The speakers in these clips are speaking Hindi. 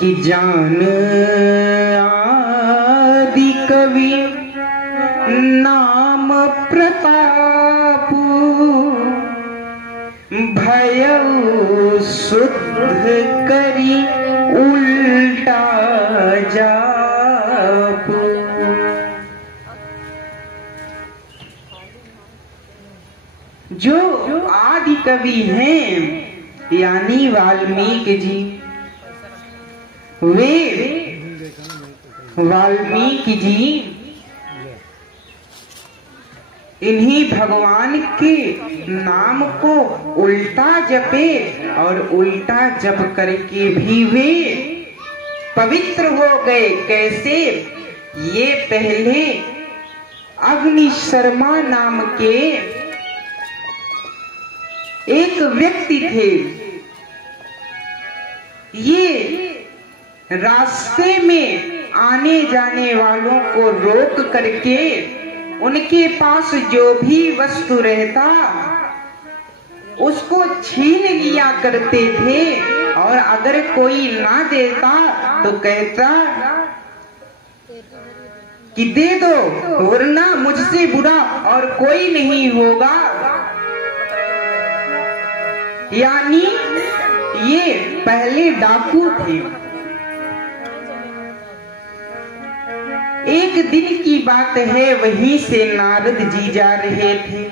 कि जान आदि कवि नाम प्रताप भयउ शुद्ध करी उल्टा जाप। जो आदि कवि हैं यानी वाल्मीकि जी, वे वाल्मीकि जी इन्हीं भगवान के नाम को उल्टा जपे और उल्टा जप करके भी वे पवित्र हो गए। कैसे? ये पहले अग्नि शर्मा नाम के एक व्यक्ति थे। ये रास्ते में आने जाने वालों को रोक करके उनके पास जो भी वस्तु रहता उसको छीन लिया करते थे, और अगर कोई ना देता तो कहता कि दे दो वरना मुझसे बुरा और कोई नहीं होगा। यानी ये पहले डाकू थे। एक दिन की बात है, वहीं से नारद जी जा रहे थे।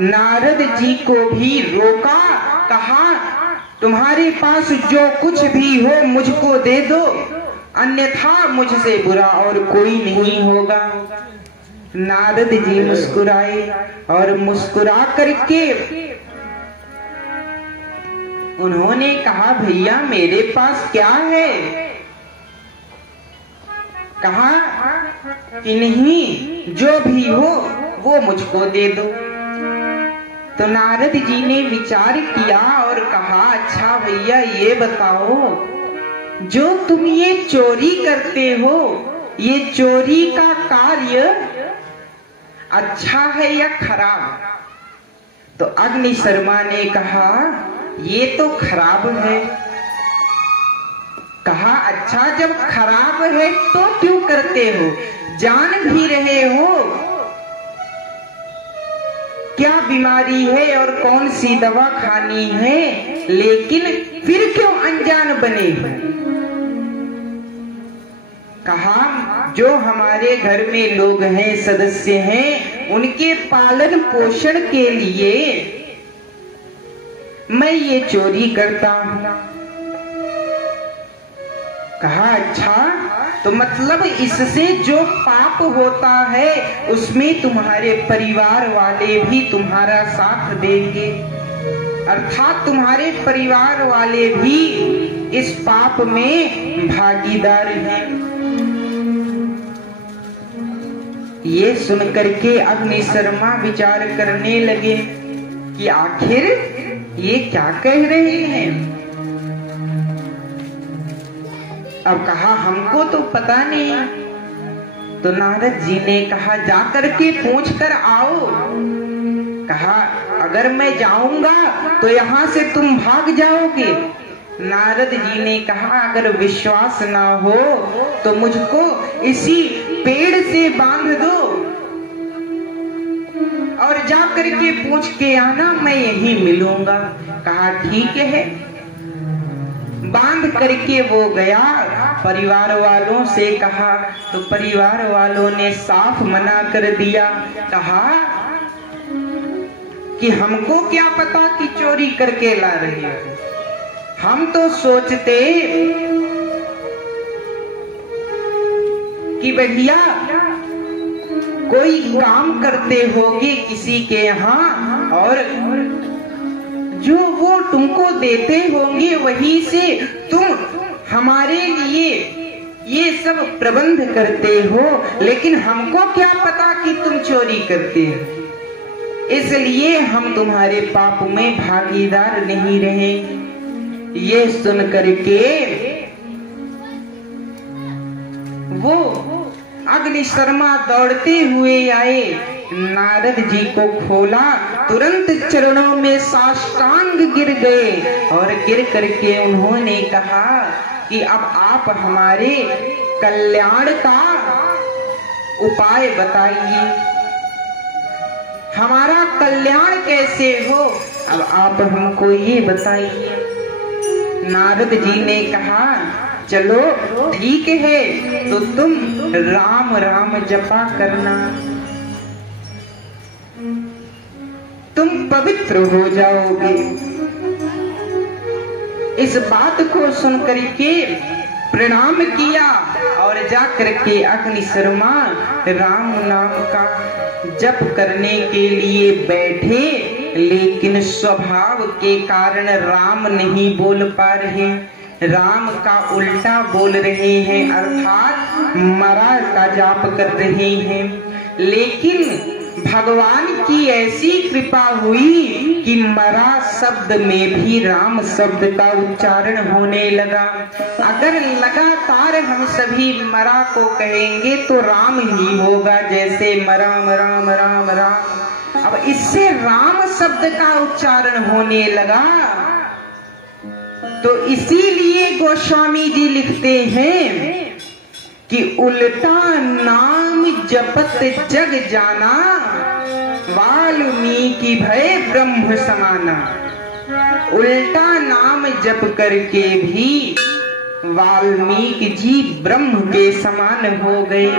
नारद जी को भी रोका, कहा तुम्हारे पास जो कुछ भी हो मुझको दे दो, अन्यथा मुझसे बुरा और कोई नहीं होगा। नारद जी मुस्कुराए और मुस्कुरा करके उन्होंने कहा भैया मेरे पास क्या है? कहा कि नहीं, जो भी हो वो मुझको दे दो। तो नारद जी ने विचार किया और कहा अच्छा भैया ये बताओ, जो तुम ये चोरी करते हो, ये चोरी का कार्य अच्छा है या खराब? तो अग्नि शर्मा ने कहा ये तो खराब है। कहा अच्छा जब खराब है तो क्यों करते हो? जान भी रहे हो क्या बीमारी है और कौन सी दवा खानी है, लेकिन फिर क्यों अनजान बने? कहा जो हमारे घर में लोग हैं, सदस्य हैं, उनके पालन पोषण के लिए मैं ये चोरी करता हूं। कहा अच्छा तो मतलब इससे जो पाप होता है उसमें तुम्हारे परिवार वाले भी तुम्हारा साथ देंगे, अर्थात तुम्हारे परिवार वाले भी इस पाप में भागीदार हैं। ये सुन करके अग्नि शर्मा विचार करने लगे कि आखिर ये क्या कह रहे हैं। अब कहा हमको तो पता नहीं। तो नारद जी ने कहा जा करके पूछ कर आओ। कहा अगर मैं जाऊंगा तो यहाँ से तुम भाग जाओगे। नारद जी ने कहा अगर विश्वास ना हो तो मुझको इसी पेड़ से बांध दो और जा करके पूछ के आना, मैं यहीं मिलूंगा। कहा ठीक है। बांध करके वो गया, परिवार वालों से कहा तो परिवार वालों ने साफ मना कर दिया। कहा कि हमको क्या पता कि चोरी करके ला रही है, हम तो सोचते कि भैया कोई काम करते होगे किसी के यहाँ और जो वो तुमको देते होंगे वहीं से तुम हमारे लिए ये सब प्रबंध करते हो, लेकिन हमको क्या पता कि तुम चोरी करते हो, इसलिए हम तुम्हारे पाप में भागीदार नहीं रहे। ये सुन करके वो अग्नि शर्मा दौड़ते हुए आए नारद जी को खोला, तुरंत चरणों में साष्टांग गिर गए और गिर करके उन्होंने कहा कि अब आप हमारे कल्याण का उपाय बताइए, हमारा कल्याण कैसे हो, अब आप हमको ये बताइए। नारद जी ने कहा चलो ठीक है, तो तुम राम राम जपा करना, तुम पवित्र हो जाओगे। इस बात को सुन करके प्रणाम किया और जाकर के अग्नि शर्मा राम नाम का जप करने के लिए बैठे, लेकिन स्वभाव के कारण राम नहीं बोल पा रहे, राम का उल्टा बोल रहे हैं, अर्थात मरा का जाप कर रहे हैं। लेकिन भगवान की ऐसी कृपा हुई कि मरा शब्द में भी राम शब्द का उच्चारण होने लगा। अगर लगातार हम सभी मरा को कहेंगे तो राम ही होगा, जैसे मराम राम राम राम। अब इससे राम शब्द का उच्चारण होने लगा, तो इसीलिए गोस्वामी जी लिखते हैं कि उल्टा नाम जपत जग जाना, वाल्मीकि भय ब्रह्म समाना। उल्टा नाम जप करके भी वाल्मीकि जी ब्रह्म के समान हो गए।